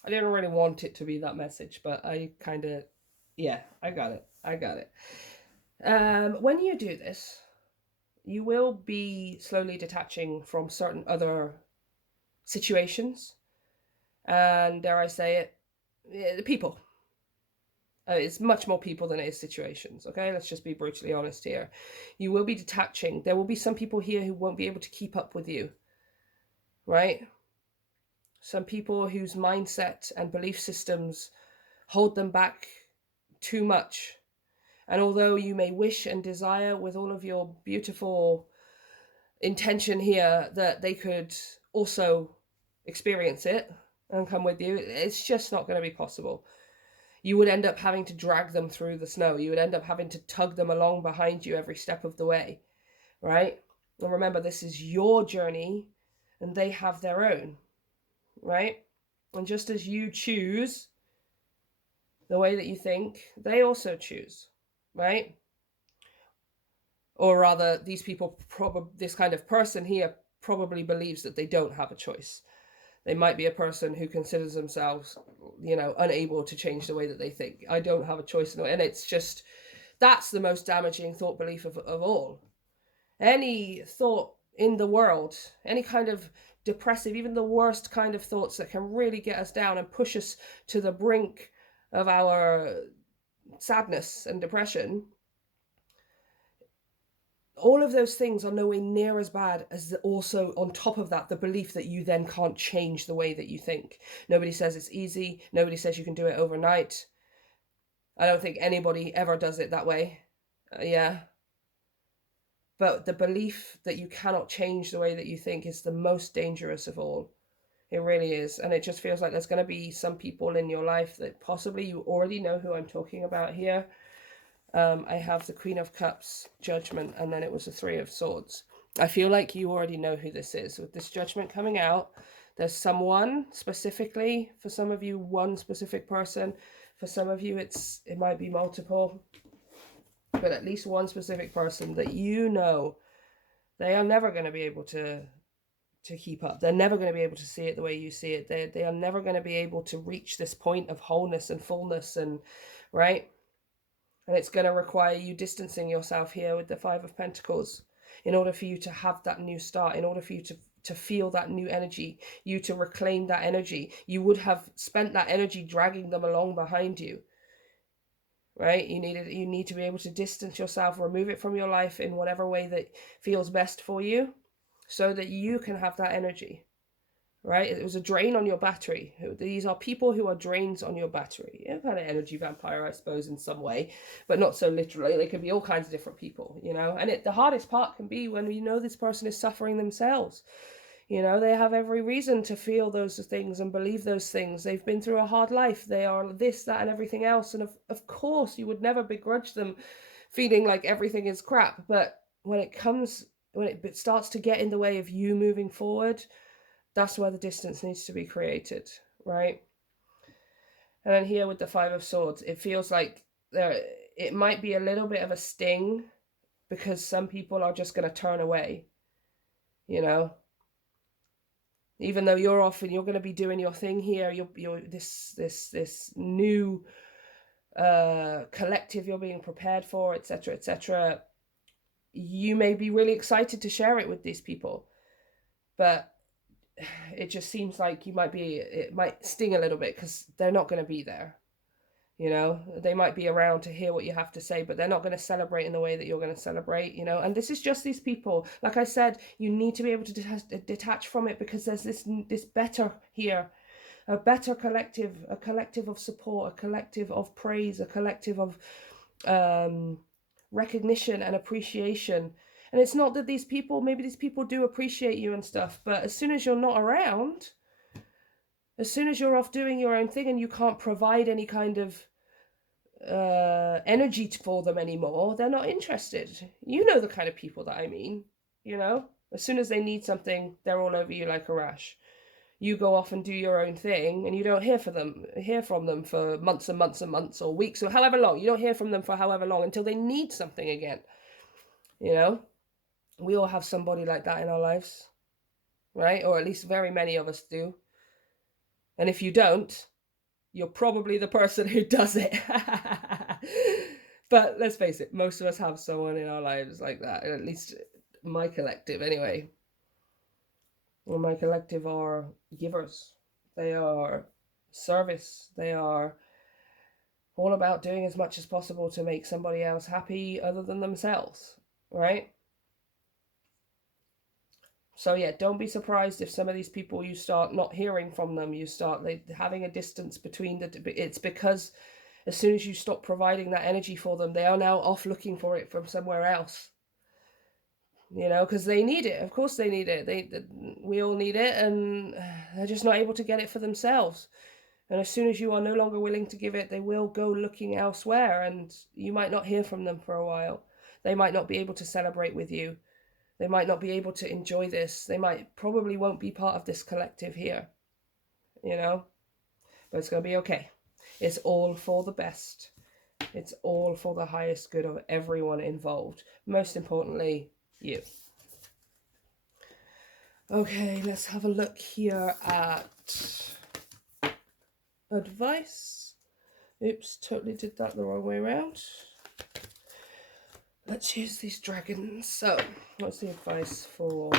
I didn't really want it to be that message, but I kind of, yeah, I got it. I got it. When you do this, you will be slowly detaching from certain other situations. And dare I say it, people. It's much more people than it is situations, okay? Let's just be brutally honest here. You will be detaching. There will be some people here who won't be able to keep up with you, right? Some people whose mindset and belief systems hold them back too much. And although you may wish and desire with all of your beautiful intention here that they could also experience it and come with you, it's just not going to be possible. You would end up having to drag them through the snow. You would end up having to tug them along behind you every step of the way, right? And remember, this is your journey and they have their own, right? And just as you choose the way that you think, they also choose, right? Or rather, these people, this kind of person here probably believes that they don't have a choice. They might be a person who considers themselves, unable to change the way that they think. I don't have a choice. And it's just, that's the most damaging thought belief of all. Any thought in the world, any kind of depressive, even the worst kind of thoughts that can really get us down and push us to the brink of our sadness and depression, all of those things are nowhere near as bad as also, on top of that, the belief that you then can't change the way that you think. Nobody says it's easy. Nobody says you can do it overnight. I don't think anybody ever does it that way. Yeah. But the belief that you cannot change the way that you think is the most dangerous of all. It really is. And it just feels like there's going to be some people in your life that possibly you already know who I'm talking about here. I have the Queen of Cups, Judgment, and then it was the Three of Swords. I feel like you already know who this is. With this Judgment coming out, there's someone specifically, for some of you, one specific person. For some of you, it might be multiple. But at least one specific person that you know they are never going to be able to keep up. They're never going to be able to see it the way you see it. They are never going to be able to reach this point of wholeness and fullness, and right? And it's going to require you distancing yourself here with the Five of Pentacles in order for you to have that new start, in order for you to feel that new energy, you to reclaim that energy. You would have spent that energy dragging them along behind you, right? You need to be able to distance yourself, remove it from your life in whatever way that feels best for you so that you can have that energy. Right? It was a drain on your battery. These are people who are drains on your battery. Kind of energy vampire, I suppose, in some way, but not so literally. They could be all kinds of different people, And the hardest part can be when this person is suffering themselves. They have every reason to feel those things and believe those things. They've been through a hard life. They are this, that, and everything else. And of course, you would never begrudge them feeling like everything is crap. But when it starts to get in the way of you moving forward, that's where the distance needs to be created, right? And then here with the Five of Swords, it feels like it might be a little bit of a sting because some people are just going to turn away, Even though you're off and you're going to be doing your thing here, you're this new collective you're being prepared for, etc., etc. You may be really excited to share it with these people, but it just seems like it might sting a little bit because they're not going to be there. You know, they might be around to hear what you have to say, but they're not going to celebrate in the way that you're going to celebrate, you know. And this is just these people. Like I said, you need to be able to detach from it, because there's this better here, a better collective, a collective of support, a collective of praise, a collective of recognition and appreciation. And it's not that these people, maybe these people do appreciate you and stuff, but as soon as you're not around, as soon as you're off doing your own thing and you can't provide any kind of energy for them anymore, they're not interested. You know the kind of people that I mean, you know? As soon as they need something, they're all over you like a rash. You go off and do your own thing, and you don't hear from them for months and months and months, or weeks, or however long. You don't hear from them for however long until they need something again. You know? We all have somebody like that in our lives, right? Or at least very many of us do. And if you don't, you're probably the person who does it. But let's face it, most of us have someone in our lives like that, at least my collective anyway. Well, my collective are givers. They are service. They are all about doing as much as possible to make somebody else happy other than themselves, right? So yeah, don't be surprised if some of these people, you start not hearing from them, you start having a distance between it's because as soon as you stop providing that energy for them, they are now off looking for it from somewhere else. You know, because they need it. Of course they need it. We all need it, and they're just not able to get it for themselves. And as soon as you are no longer willing to give it, they will go looking elsewhere, and you might not hear from them for a while. They might not be able to celebrate with you. They might not be able to enjoy this. They probably won't be part of this collective here, you know? But it's going to be okay. It's all for the best. It's all for the highest good of everyone involved. Most importantly, you. Okay, let's have a look here at advice. Oops, totally did that the wrong way around. Let's use these dragons. So, what's the advice for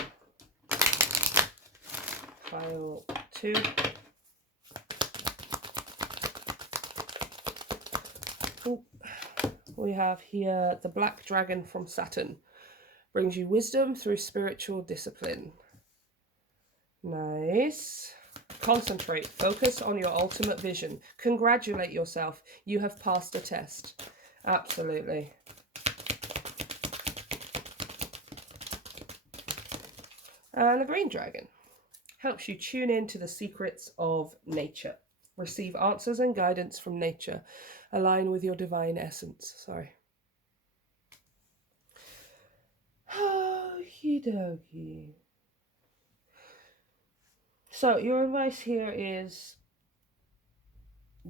pile 2? Ooh. We have here the Black Dragon from Saturn. Brings you wisdom through spiritual discipline. Nice. Concentrate. Focus on your ultimate vision. Congratulate yourself. You have passed a test. Absolutely. And the Green Dragon helps you tune in to the secrets of nature. Receive answers and guidance from nature. Align with your divine essence. Sorry. Okie dokie. So your advice here is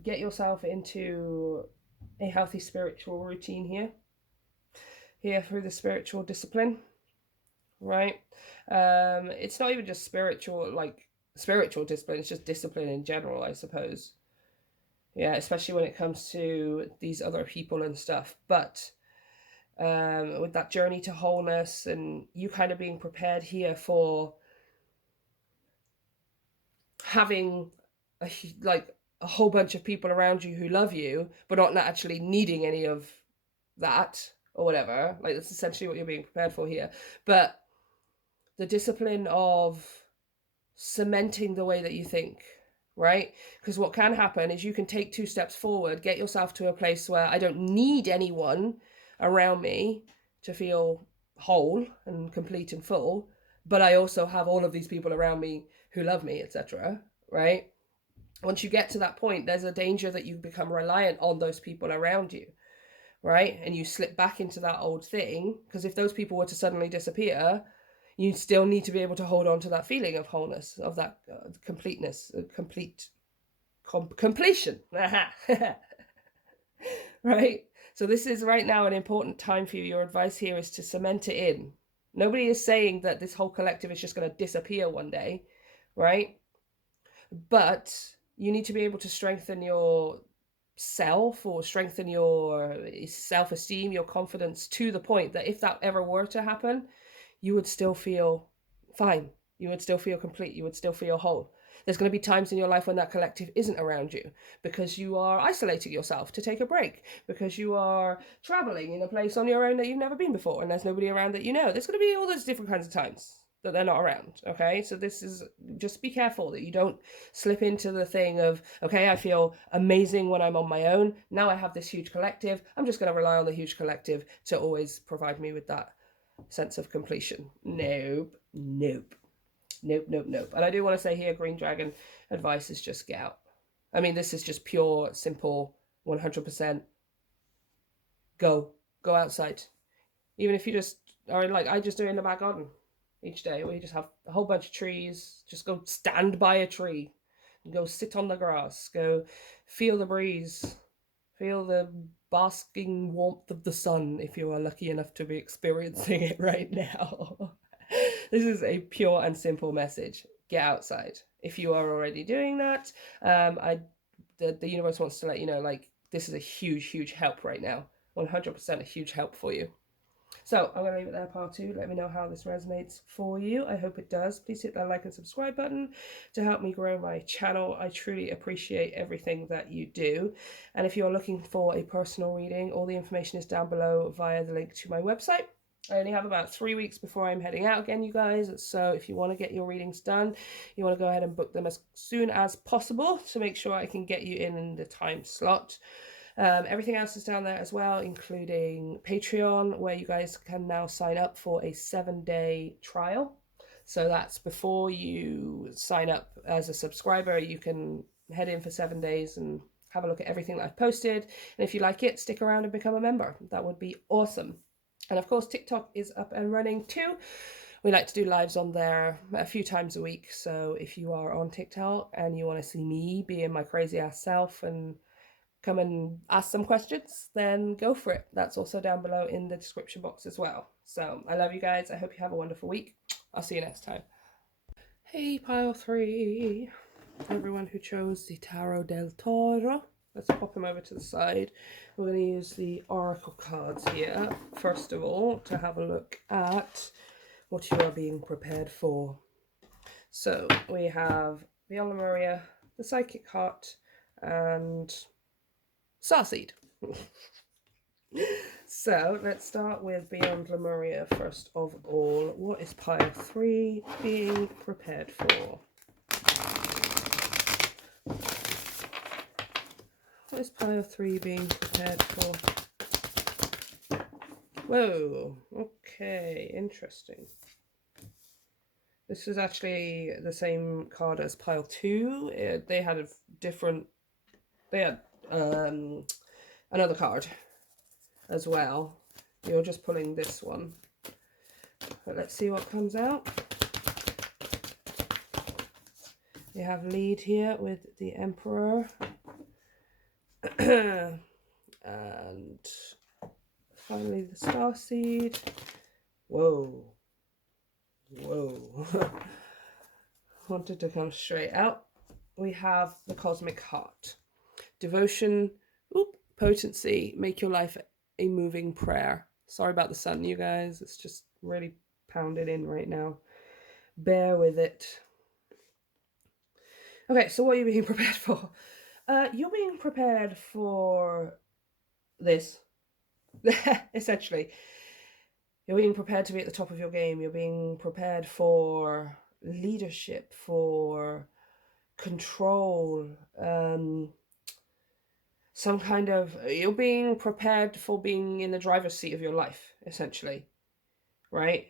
get yourself into a healthy spiritual routine here through the spiritual discipline, right? It's not even just spiritual discipline, it's just discipline in general, I suppose. Yeah, especially when it comes to these other people and stuff. But with that journey to wholeness, and you kind of being prepared here for having a whole bunch of people around you who love you, but not actually needing any of that or whatever. Like, that's essentially what you're being prepared for here. But the discipline of cementing the way that you think, right? Because what can happen is you can take 2 steps forward, get yourself to a place where I don't need anyone around me to feel whole and complete and full, but I also have all of these people around me who love me, etc., right? Once you get to that point, there's a danger that you become reliant on those people around you, right? And you slip back into that old thing, because if those people were to suddenly disappear, you still need to be able to hold on to that feeling of wholeness, of that completeness, completion. Right? So this is right now an important time for you. Your advice here is to cement it in. Nobody is saying that this whole collective is just going to disappear one day, right? But you need to be able to strengthen your self, or strengthen your self-esteem, your confidence, to the point that if that ever were to happen, you would still feel fine. You would still feel complete. You would still feel whole. There's going to be times in your life when that collective isn't around you because you are isolating yourself to take a break, because you are traveling in a place on your own that you've never been before and there's nobody around that you know. There's going to be all those different kinds of times that they're not around, okay? So this is, just be careful that you don't slip into the thing of, okay, I feel amazing when I'm on my own. Now I have this huge collective. I'm just going to rely on the huge collective to always provide me with that sense of completion. Nope, nope. Nope, nope, nope. And I do want to say here, Green Dragon advice is just get out. I mean, this is just pure, simple, 100% go outside. Even if you just are like I just do in the back garden each day, where you just have a whole bunch of trees, just go stand by a tree, go sit on the grass, go feel the breeze, feel the basking warmth of the sun if you are lucky enough to be experiencing it right now. This is a pure and simple message. Get outside. If you are already doing that, the universe wants to let you know, like, this is a huge help right now. 100% a huge help for you. So I'm going to leave it there, part 2. Let me know how this resonates for you. I hope it does. Please hit that like and subscribe button to help me grow my channel. I truly appreciate everything that you do. And if you're looking for a personal reading, all the information is down below via the link to my website. I only have about 3 weeks before I'm heading out again, you guys. So if you want to get your readings done, you want to go ahead and book them as soon as possible to make sure I can get you in the time slot. Everything else is down there as well, including Patreon, where you guys can now sign up for a 7-day trial. So that's before you sign up as a subscriber. You can head in for 7 days and have a look at everything that I've posted. And if you like it, stick around and become a member. That would be awesome. And of course, TikTok is up and running too. We like to do lives on there a few times a week. So if you are on TikTok and you want to see me being my crazy ass self and come and ask some questions, then go for it. That's also down below in the description box as well. So I love you guys. I hope you have a wonderful week. I'll see you next time. Hey, pile 3. Everyone who chose the Tarot del Toro. Let's pop him over to the side. We're going to use the Oracle cards here, first of all, to have a look at what you are being prepared for. So we have Filara Maria, the Psychic Heart, and Starseed. So let's start with Beyond Lemuria first of all. What is pile 3 being prepared for? What is pile 3 being prepared for? Whoa, okay, interesting. This is actually the same card as pile 2. They had a different, they had another card as well. You're just pulling this one. But let's see what comes out. You have lead here with the Emperor. And finally the Starseed. Whoa. Whoa. Wanted to come straight out. We have the Cosmic Heart. Devotion, potency, make your life a moving prayer. Sorry about the sun, you guys. It's just really pounded in right now. Bear with it. Okay, so what are you being prepared for? You're being prepared for this. Essentially. You're being prepared to be at the top of your game. You're being prepared for leadership, for control, some kind of, you're being prepared for being in the driver's seat of your life, essentially, right?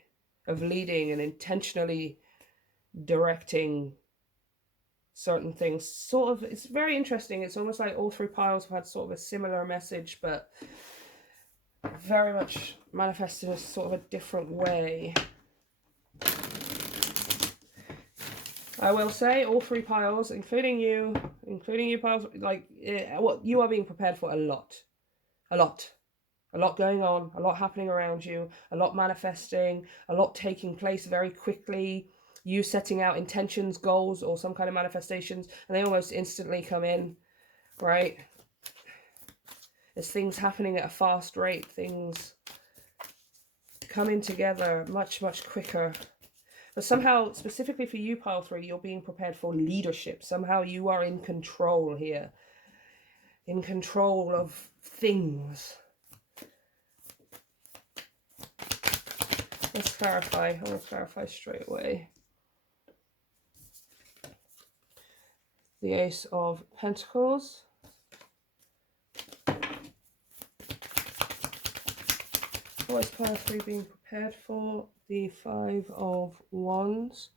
Of leading and intentionally directing certain things. Sort of, it's very interesting. It's almost like all 3 piles have had sort of a similar message, but very much manifested as sort of a different way. I will say all 3 piles, including you piles, like, what you are being prepared for a lot going on, a lot happening around you, a lot manifesting, a lot taking place very quickly, you setting out intentions, goals, or some kind of manifestations, and they almost instantly come in, right? There's things happening at a fast rate, things coming together much quicker. But somehow, specifically for you, pile 3, you're being prepared for leadership. Somehow you are in control here. In control of things. Let's clarify. I want to clarify straight away. The Ace of Pentacles. What is pile 3 being prepared for? The 5 of Wands.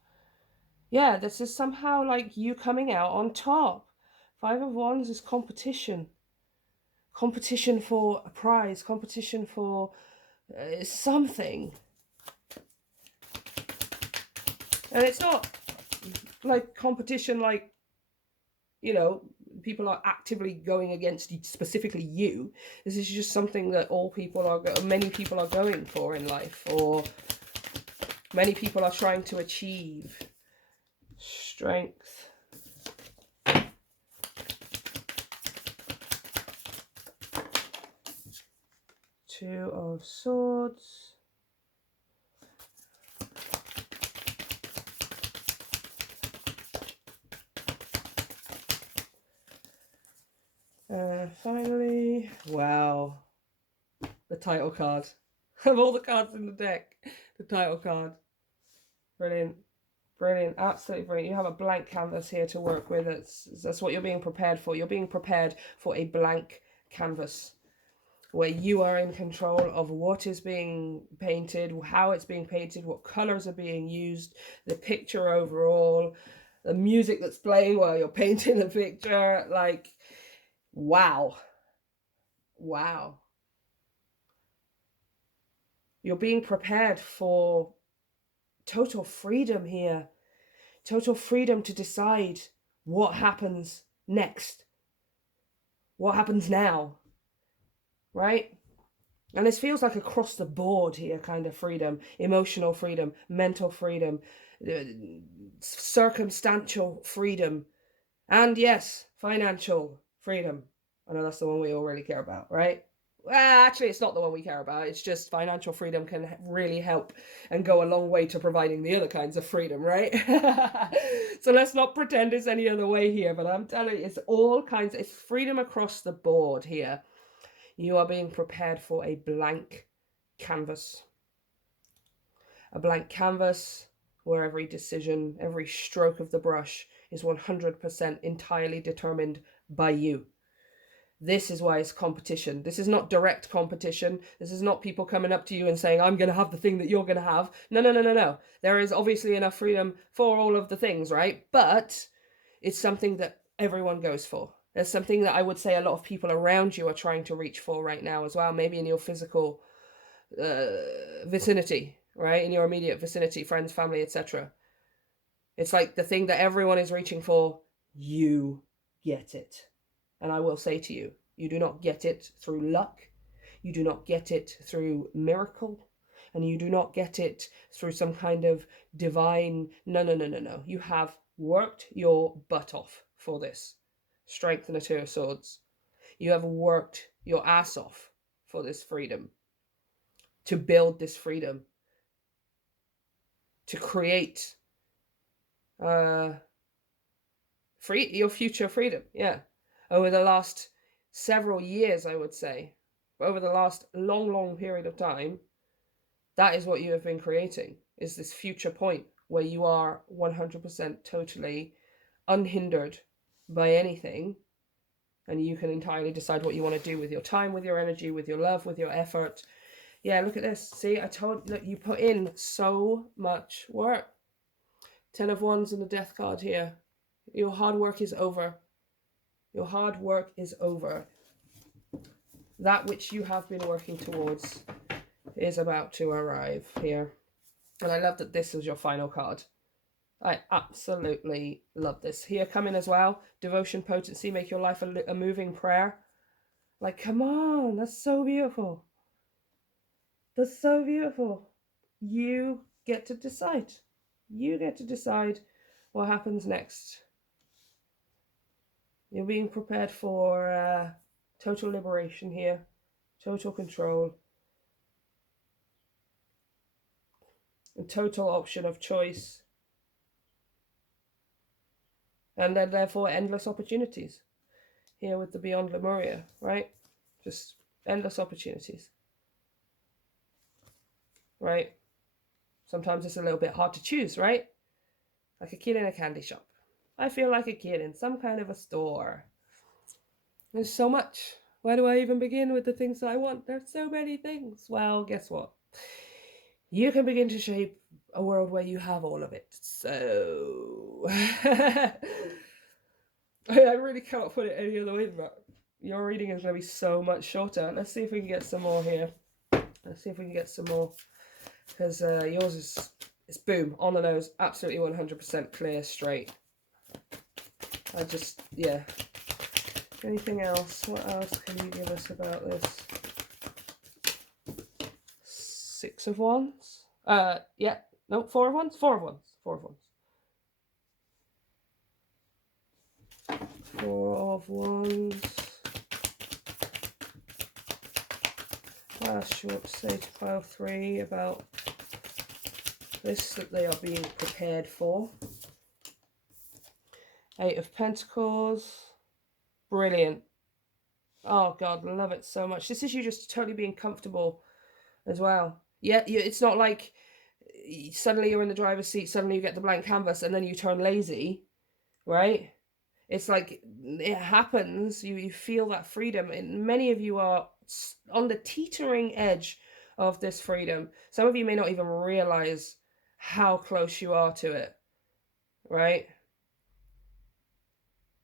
Yeah, this is somehow like you coming out on top. 5 of Wands is competition. Competition for a prize. Competition for something. And it's not like competition like, you know, people are actively going against specifically you. This is just something that many people are going for in life, or many people are trying to achieve. Strength. Two of Swords. Finally, wow, the title card. Of all the cards in the deck, the title card. Brilliant. Brilliant, absolutely brilliant. You have a blank canvas here to work with. That's what you're being prepared for. You're being prepared for a blank canvas where you are in control of what is being painted, how it's being painted, what colors are being used, the picture overall, the music that's playing while you're painting the picture. Like, wow. Wow. You're being prepared for total freedom here. Total freedom to decide what happens next. What happens now. Right? And this feels like across the board here kind of freedom. Emotional freedom, mental freedom, circumstantial freedom, and yes, financial freedom. I know that's the one we all really care about, right? Well, actually, it's not the one we care about. It's just financial freedom can really help and go a long way to providing the other kinds of freedom, right? So let's not pretend it's any other way here. But I'm telling you, it's all kinds. It's freedom across the board here. You are being prepared for a blank canvas. A blank canvas where every decision, every stroke of the brush is 100% entirely determined by you. This is why it's competition. This is not direct competition. This is not people coming up to you and saying, I'm going to have the thing that you're going to have. No. There is obviously enough freedom for all of the things, right? But it's something that everyone goes for. There's something that I would say a lot of people around you are trying to reach for right now as well. Maybe in your physical vicinity, right? In your immediate vicinity, friends, family, etc. It's like the thing that everyone is reaching for. You get it. And I will say to you, you do not get it through luck. You do not get it through miracle. And you do not get it through some kind of divine... No. You have worked your butt off for this. Strength and a Two of Swords. You have worked your ass off for this freedom. To build this freedom. To create your future freedom. Yeah. Over the last several years, I would say, over the last long period of time, that is what you have been creating, is this future point where you are 100% totally unhindered by anything, and you can entirely decide what you want to do with your time, with your energy, with your love, with your effort. Yeah, look at this. See, I told you, look, you put in so much work. 10 of Wands and the Death card here. Your hard work is over. Your hard work is over. That which you have been working towards is about to arrive here. And I love that this is your final card. I absolutely love this. Here coming as well. Devotion, potency, make your life a moving prayer. Like, come on. That's so beautiful. That's so beautiful. You get to decide. You get to decide what happens next. You're being prepared for total liberation here. Total control. a total option of choice, and then therefore endless opportunities. Here with the Beyond Lemuria, right? Just endless opportunities, right? Sometimes it's a little bit hard to choose, right? Like a kid in a candy shop. I feel like a kid in some kind of a store. There's so much. Where do I even begin with the things that I want? There's so many things. Well, guess what? You can begin to shape a world where you have all of it. So I really can't put it any other way than that. Your reading is going to be so much shorter. Let's see if we can get some more here. Let's see if we can get some more. Because yours is, it's boom, on the nose, absolutely 100% clear, straight. I just, yeah. Anything else? What else can you give us about this? Six of Wands? Yeah. No, Four of Wands? Four of Wands. Four of Wands. Four of Wands. What else should I say to pile 3 about this that they are being prepared for? Eight of Pentacles. Brilliant. Oh God, love it so much. This is you just totally being comfortable as well. Yeah, it's not like suddenly you're in the driver's seat, suddenly you get the blank canvas and then you turn lazy, right? It's like it happens, you feel that freedom, and many of you are on the teetering edge of this freedom. Some of you may not even realize how close you are to it, right?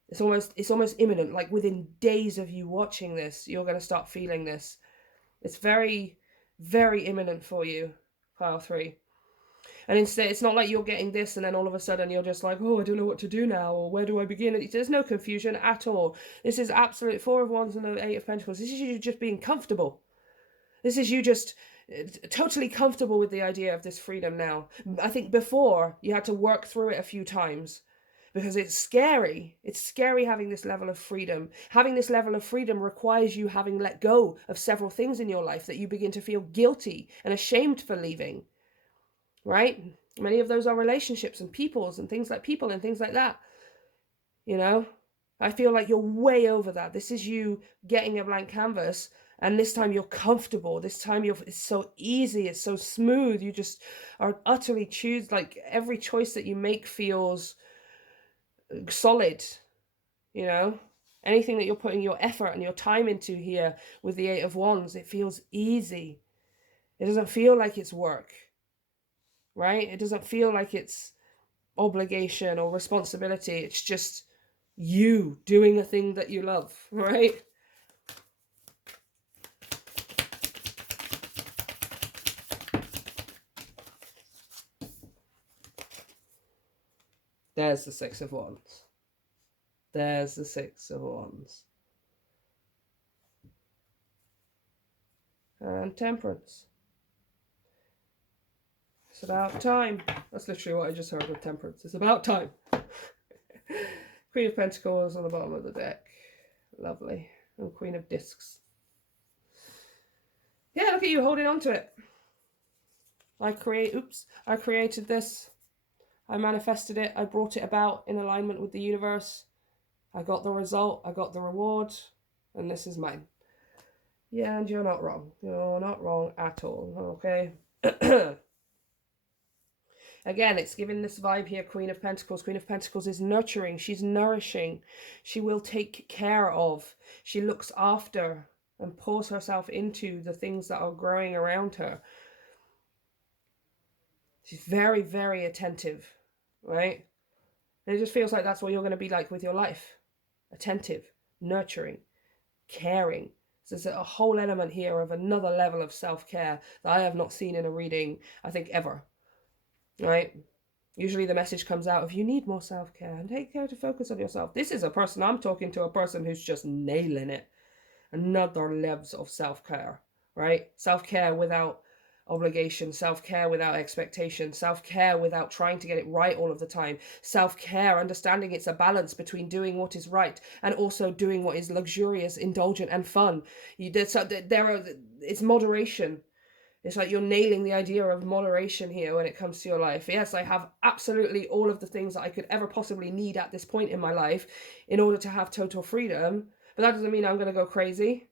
It's almost imminent, like within days of you watching this, you're going to start feeling this. It's very, very imminent for you, pile 3. And instead, it's not like you're getting this and then all of a sudden you're just like, oh, I don't know what to do now, or where do I begin? There's no confusion at all. This is absolute Four of Wands and the Eight of Pentacles. This is you just being comfortable. This is you just totally comfortable with the idea of this freedom now. I think before you had to work through it a few times because it's scary. It's scary having this level of freedom. Having this level of freedom requires you having let go of several things in your life that you begin to feel guilty and ashamed for leaving. Right? Many of those are relationships and peoples and things like people and things like that. You know, I feel like you're way over that. This is you getting a blank canvas, and this time you're comfortable. This time it's so easy. It's so smooth. You just are utterly choose. Like every choice that you make feels solid. You know, anything that you're putting your effort and your time into here with the Eight of Wands, it feels easy. It doesn't feel like it's work. Right? It doesn't feel like it's obligation or responsibility. It's just you doing a thing that you love, right? There's the Six of Wands. There's the Six of Wands. And Temperance. It's about time. That's literally what I just heard with Temperance. It's about time. Queen of Pentacles on the bottom of the deck. Lovely. And Queen of Discs. Yeah, look at you holding on to it. I created this. I manifested it. I brought it about in alignment with the universe. I got the result. I got the reward. And this is mine. Yeah, and you're not wrong. You're not wrong at all. Okay? Again, it's giving this vibe here, Queen of Pentacles. Queen of Pentacles is nurturing. She's nourishing. She will take care of. She looks after and pours herself into the things that are growing around her. She's very, very attentive, right? And it just feels like that's what you're going to be like with your life. Attentive, nurturing, caring. So there's a whole element here of another level of self-care that I have not seen in a reading, I think, ever. Right? Usually the message comes out of you need more self-care and take care to focus on yourself. This is a person, I'm talking to a person who's just nailing it. Another levels of self-care, right? Self-care without obligation, self-care without expectation, self-care without trying to get it right all of the time, self-care, understanding it's a balance between doing what is right and also doing what is luxurious, indulgent, and fun. It's moderation. It's like you're nailing the idea of moderation here when it comes to your life. Yes, I have absolutely all of the things that I could ever possibly need at this point in my life in order to have total freedom. But that doesn't mean I'm going to go crazy.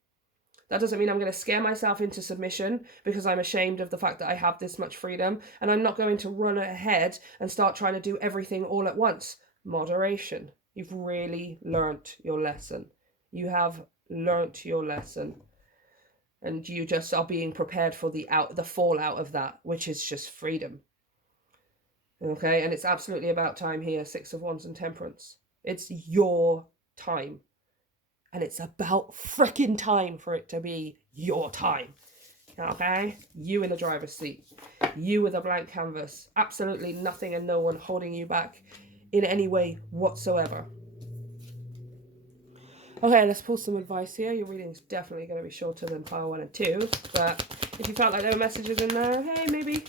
That doesn't mean I'm going to scare myself into submission because I'm ashamed of the fact that I have this much freedom. And I'm not going to run ahead and start trying to do everything all at once. Moderation. You've really learnt your lesson. You have learnt your lesson. And you just are being prepared for the fallout of that, which is just freedom. Okay, and it's absolutely about time here, Six of Wands and Temperance. It's your time. And it's about freaking time for it to be your time. Okay? You in the driver's seat. You with a blank canvas. Absolutely nothing and no one holding you back in any way whatsoever. Okay, let's pull some advice here. Your reading is definitely going to be shorter than pile 1 and 2. But if you felt like there were messages in there, hey, maybe.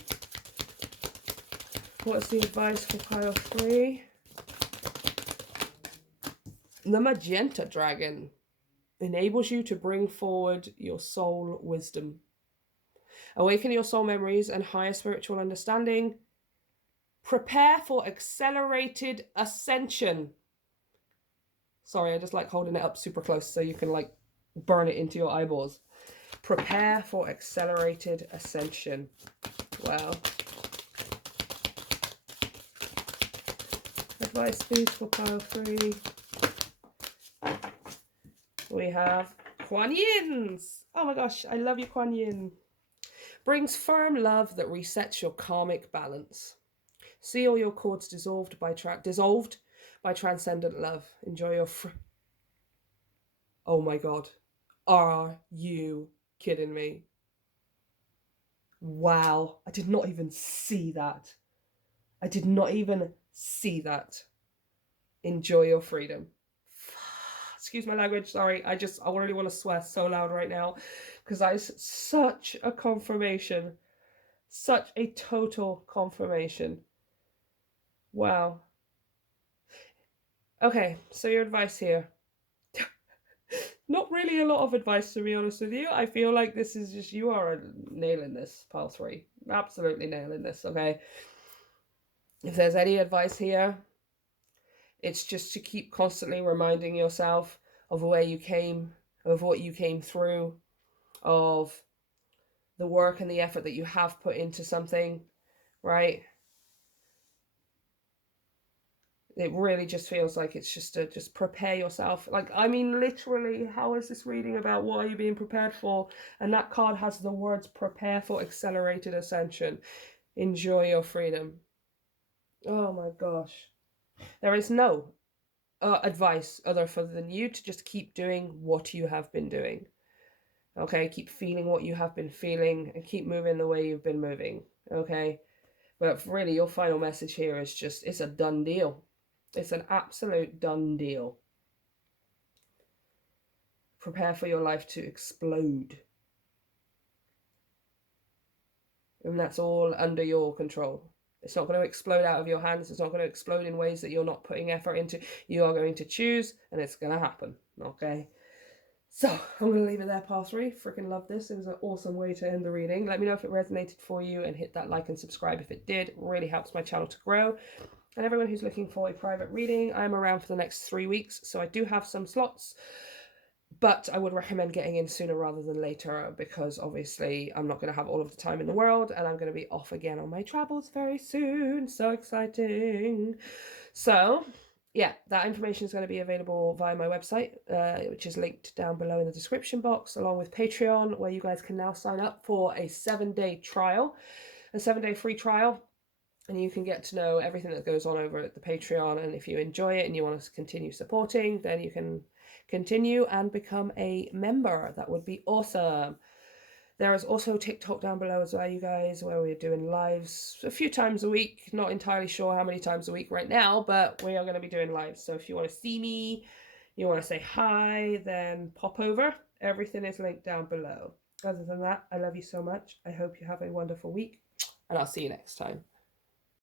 What's the advice for pile 3? The Magenta Dragon enables you to bring forward your soul wisdom. Awaken your soul memories and higher spiritual understanding. Prepare for accelerated ascension. Sorry, I just like holding it up super close so you can like burn it into your eyeballs. Prepare for accelerated ascension. Wow. Advice please for pile 3. We have Kuan Yin's. Oh my gosh, I love you, Kuan Yin. Brings firm love that resets your karmic balance. See all your cords dissolved by transcendent love. Enjoy your Oh my god. Are you kidding me? Wow. I did not even see that. I did not even see that. Enjoy your freedom. Excuse my language, sorry. I really want to swear so loud right now because that is such a confirmation. Such a total confirmation. Wow. Okay, so your advice here. Not really a lot of advice, to be honest with you. I feel like this is just, you are nailing this, pile 3. Absolutely nailing this, okay? If there's any advice here, it's just to keep constantly reminding yourself of where you came, of what you came through, of the work and the effort that you have put into something, right? It really just feels like it's just to just prepare yourself. Like, I mean, literally, how is this reading about what are you being prepared for? And that card has the words prepare for accelerated ascension. Enjoy your freedom. Oh my gosh. There is no advice other than you to just keep doing what you have been doing. Okay, keep feeling what you have been feeling and keep moving the way you've been moving. Okay, but really your final message here is just, it's a done deal. It's an absolute done deal. Prepare for your life to explode. And that's all under your control. It's not going to explode out of your hands. It's not going to explode in ways that you're not putting effort into. You are going to choose, and it's going to happen. Okay? So, I'm going to leave it there, pile 3. Freaking love this. It was an awesome way to end the reading. Let me know if it resonated for you, and hit that like and subscribe if it did. It really helps my channel to grow. And everyone who's looking for a private reading, I'm around for the next 3 weeks, so I do have some slots. But I would recommend getting in sooner rather than later because obviously I'm not going to have all of the time in the world and I'm going to be off again on my travels very soon. So exciting. So yeah, that information is going to be available via my website, which is linked down below in the description box, along with Patreon, where you guys can now sign up for a 7-day trial, a 7-day free trial. And you can get to know everything that goes on over at the Patreon. And if you enjoy it and you want to continue supporting, then you can continue and become a member. That would be awesome. There is also TikTok down below as well, you guys, where we're doing lives a few times a week. Not entirely sure how many times a week right now, but we are going to be doing lives. So if you want to see me, you want to say hi, then pop over. Everything is linked down below. Other than that, I love you so much. I hope you have a wonderful week, and I'll see you next time.